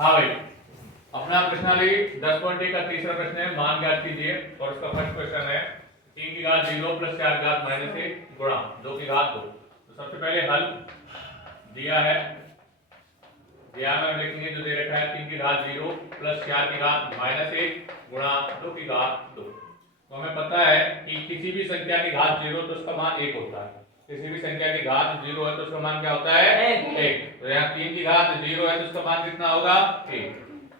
हाँ भाई, अपना प्रश्नावली 10.1 का तीसरा प्रश्न है, मान ज्ञात कीजिए। और उसका फर्स्ट क्वेश्चन है 3 की घात 0 प्लस 4 की घात -1 गुणा 2 की घात 2। तो सबसे पहले हल दिया है, दिया में हम लिखेंगे जो दे रखा है 3 की घात 0 प्लस 4 की घात -1 गुणा 2 की घात 2। तो हमें पता है कि किसी भी संख्या की घात 0 तो उसका मान 1 होता है। किसी भी संख्या की घात 0 है तो उसका मान क्या होता है? 1। तो यहाँ 3 की घात 0 है तो उसका मान कितना होगा? 1।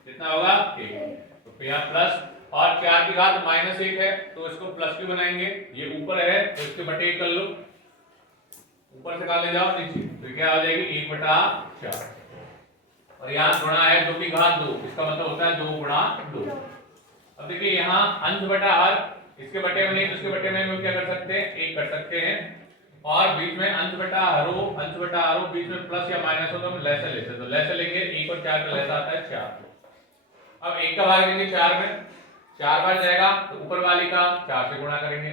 कितना होगा? 1। तो यहाँ प्लस, और 4 की घात -1 है तो इसको प्लस क्यों बनाएंगे? ये ऊपर है तो इसके बटे 1 कर लो, ऊपर से कहा ले जाओ नीचे, तो क्या हो जाएगी? 1/4। और यहाँ गुणा है 2 की घात 2, इसका मतलब होता है 2 गुणा 2। अब देखिए यहाँ अंश बटा हर, इसके बटे में नहीं तो उसके बटे में हम क्या कर सकते हैं? 1 कर सकते हैं। और बीच में अंश बटा हरो, अंश बटा हरो, बीच में प्लस या माइनस हो तो हम लैसा लेते हैं, तो लैसा लेंगे 1 और 4 का लैसा आता है 4। अब 1 का भाग देंगे 4 में, 4 बार जाएगा तो ऊपर वाली का 4 से गुणा करेंगे,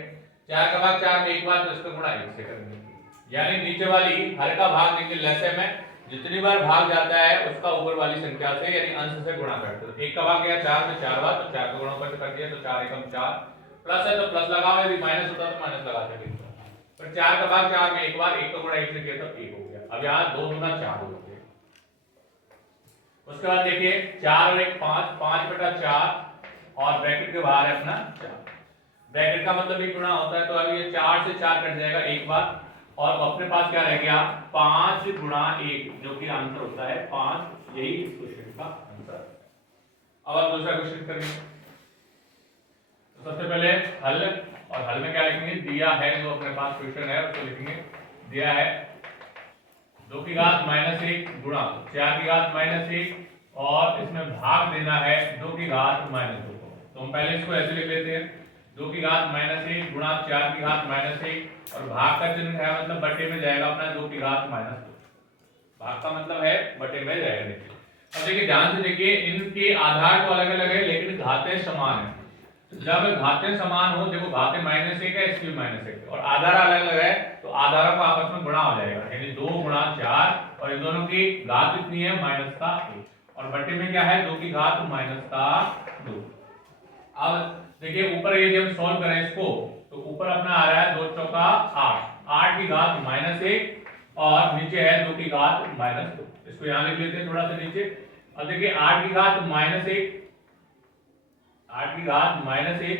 4 का भाग 4 में एक बार तो इसका गुणा 1 से करेंगे। यानी नीचे वाली हर का भाग देंगे लैसे में, जितनी बार भाग जाता है उसका ऊपर वाली संख्या से यानी अंश से गुणा करते हैं। तो 1 का भाग गया 4 में 4 बार, तो 4 का गुणा ऊपर से कर दिया तो 4 एकम 4, प्लस है तो प्लस लगाओ, यदि माइनस होता तो माइनस लगा सकते। पर 4 का भाग 4 में एक बार, 1 का गुणा 1 से किया तो 1 हो गया। अब यहाँ 2 गुना 4 हो गया। उसके बाद देखिए 4 और 1 5, 5/4 और ब्रैकेट के बाहर है अपना 4। ब्रैकेट का मतलब एक गुणा होता है, तो अब ये 4 से 4 कट जाएगा एक बार, और अपने पास क्या रह गया? 5 गुणा 1, जो कि आंसर होता है 5। यही इस क्वेश्चन का आंसर। अब आप दूसरा क्वेश्चन करेंगे। तो सबसे पहले हल, और हल में क्या लिखेंगे? दिया है जो अपने पास क्वेश्चन है उसको लिखेंगे। दिया है 2 की घात -1 गुणा 4 की घात -1, और इसमें भाग देना है 2 की घात -2 को। तो हम पहले इसको ऐसे लिख लेते हैं, 2 की घात -1 गुणा 4 की घात -1, और भाग का चिन्ह है मतलब बटे में जाएगा अपना 2 की घात -2। भाग का मतलब है बटे में जाएगा नीचे। अब देखिए ध्यान से देखिए, इनके आधार तो अलग अलग है लेकिन घातें समान है। जब घातें समान हो, देखो घातें -1 है, इसकी -1 है, और आधार अलग अलग है तो आधारों का आपस में गुणा हो जाएगा, यानी 2 गुणा 4, और इन दोनों की घात कितनी है? -1, और बटे में क्या है? 2 की घात -2। अब देखिए ऊपर यदि हम सॉल्व करें इसको तो ऊपर अपना आ रहा है 2 चौका 8, 8 की घात -1, और नीचे है 2 की घात -2। इसको यहां लिख लेते हैं थोड़ा सा नीचे। अब देखिए 8 की घात -1, 8 की घात -1,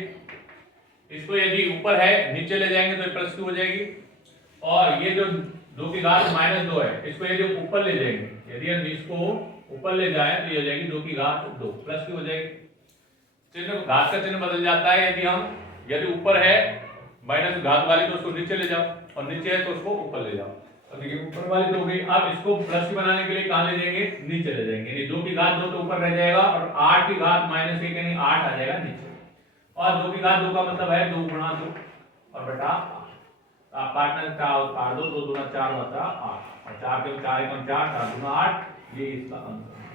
इसको यदि ऊपर है नीचे ले जाएंगे तो प्लस 2 हो जाएगी, और ये जो 2 की घात -2 है इसको यदि ऊपर ले जाएंगे, यदि हम इसको ऊपर ले जाएं तो ये हो जाएगी 2 की घात 2 प्लस 2 हो जाएगी। चिन्ह, घात का चिन्ह बदल जाता है। यदि ऊपर है माइनस घात वाली तो उसको नीचे ले जाओ, और नीचे है तो उसको ऊपर ले जाओ। अब देखिए ऊपर वाली तो हो गई, अब इसको प्लस बनाने के लिए कहां ले जाएंगे? नीचे ले जाएंगे, यानी 2 की घात 2 तो ऊपर रह जाएगा, और 8 की घात -1 यानी 8 आ जाएगा नीचे, और 2 की घात 2 का मतलब है 2 गुणा 2 और बटा 8। आप काटना काट दो, 2 दूना 4 होता 8, और 4 के 4 एकम 4, 4 दूना 8, ये इसका आंसर।